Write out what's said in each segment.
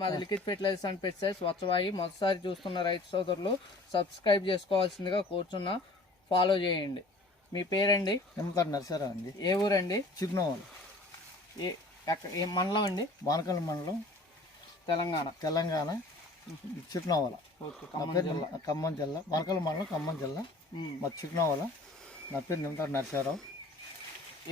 మాది liquid fertilisers and pesticides వచ్చవాయి. మొదటిసారి చూస్తున్న రైతు సోదరులు సబ్స్క్రైబ్ చేసుకోవాల్సిందిగా కోరుచున్నా. ఫాలో చేయండి. మీ పేరండి? నిమ్మతాడు నరసరావు అండి. ఏ ఊరండి? చిరునవ్వులు. ఏ మండలం అండి? వానకల్ మండలం, తెలంగాణ చిరునవ్వుల. ఖమ్మం జిల్లా. వానకల్ మండలం, ఖమ్మం జిల్లా. మా చిరునవ్వుల. నా పేరు నిమ్మతాడు నరసరావు.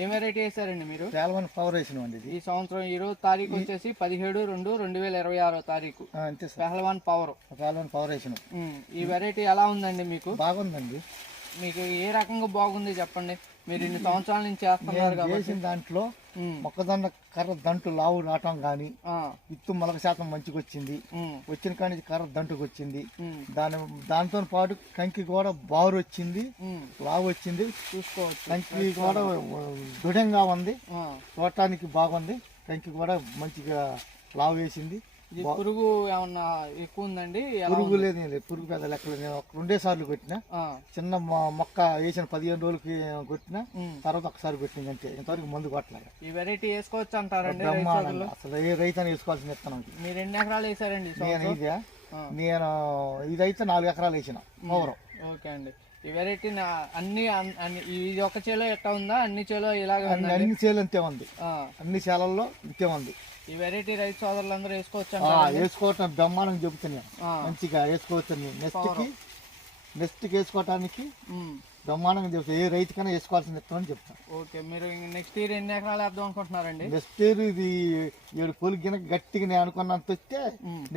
ఏం వెరైటీ వేసారండి మీరు? పేలవన్ పవర్ వేసిన అండి. ఈ సంవత్సరం 20వ తారీఖు వచ్చేసి 17/2/2026 తారీఖు. అంతే సార్. పెహల్వాన్ పవర్ వేసిన. ఈ వెరైటీ ఎలా ఉందండి మీకు? బాగుందండి. మీకు ఏ రకంగా బాగుంది చెప్పండి. మీరు ఇన్ని సంవత్సరాల నుంచి చేస్తున్నారు కాబట్టి దాంట్లో మొక్కజొన్న కర్ర దంటు లావు రావటం కానీ, విత్తు మొలక శాతం మంచిగా వచ్చింది. వచ్చిన కానీ కర్ర దంటుకు వచ్చింది. దాంతో పాటు కంకి కూడా బారు వచ్చింది, లావు వచ్చింది. చూసుకోవచ్చు. కంకి కూడా దృఢంగా ఉంది, చూడటానికి బాగుంది. కంకి కూడా మంచిగా లావు వేసింది. పురుగు ఏమన్నా ఎక్కువ ఉందండి? పురుగు లేదు, పురుగు పెద్ద లెక్కలు. నేను 2 సార్లు కొట్టినా. చిన్న మొక్క వేసిన 15 రోజులకి కొట్టినా, తర్వాత ఒకసారి కొట్టింది అంతే. ఇంతవరకు మందు కొట్టలేదు. ఈ వెరైటీ వేసుకోవచ్చు అంటారండి? అసలు ఏ రైతు వేసుకోవాల్సిన విత్తనం. మీరు ఎన్ని ఎకరాలు వేసారండి? నేను ఇదైతే 4 ఎకరాలు వేసిన. ఓకే అండి. ఈ వెరైటీ ఇది ఒక చేలో ఎట్లా ఉందా? అన్ని చేలో ఇలాగ? అన్ని చేలు అంతే ఉంది. అన్ని చేలల్లో ఇంతే ఉంది. ఈ వెరైటీ రైతు సోదరులందరూ వేసుకోవచ్చు? వేసుకోవటం బ్రహ్మాండం చెబుతున్నాను. మంచిగా వేసుకోవచ్చు. నెక్స్ట్ వేసుకోవటానికి బ్రహ్మాండంగా చెప్తాను. ఏ రైతుకైనా వేసుకోవాల్సిన విత్తనం చెప్తాను. ఓకే. మీరు నెక్స్ట్ ఇయర్ ఎన్ని ఎకరాలు వేద్దాం అనుకుంటున్నారండి? నెక్స్ట్ ఇయర్ ఇది 7 పూలు గిన గట్టిగా నేను అనుకున్నంత వస్తే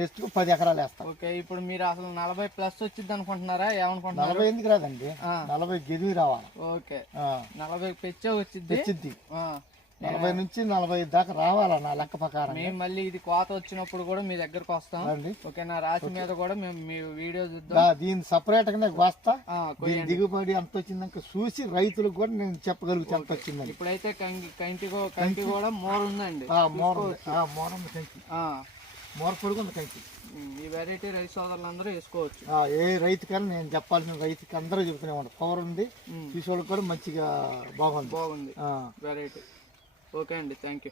నెక్స్ట్ 10 ఎకరాలు వేస్తాను. ఓకే. ఇప్పుడు మీరు అసలు 40+ వచ్చింది అనుకుంటున్నారా? ఏమనుకుంటున్నారు? 40 ఎందుకు రాదండి, 40 గిరివి రావాలి. ఓకే. 40 పెచ్చే వచ్చింది. 40 నుంచి 40 దాకా రావాలా నా లెక్క ప్రకారం. మేము మళ్ళీ ఇది కోత వచ్చినప్పుడు కూడా మీ దగ్గరకు వస్తాం. ఓకేనా? రాశి మీద కూడా మేము మీ వీడియో చూద్దాం. దీన్ని సపరేట్ గా వస్తా. దిగుబడి ఎంత వచ్చిందాక చూసి రైతులకు కూడా నేను చెప్పగలుగుతాను ఎంత వచ్చిందని. ఇప్పుడైతే కంకి కూడా మోర ఉందండి. మోర పొడుగు ఉంది కంకి. ఈ వెరైటీ రైతు సోదరులందరూ వేసుకోవచ్చు. ఏ రైతుకైనా నేను చెప్పాల్సిన రైతుకి అందరూ చెబుతూనే ఉంటాను. పవర్ ఉంది, చూసేవాళ్ళకి కూడా మంచిగా బాగుంది వెరైటీ. ఓకే అండి. Thank you.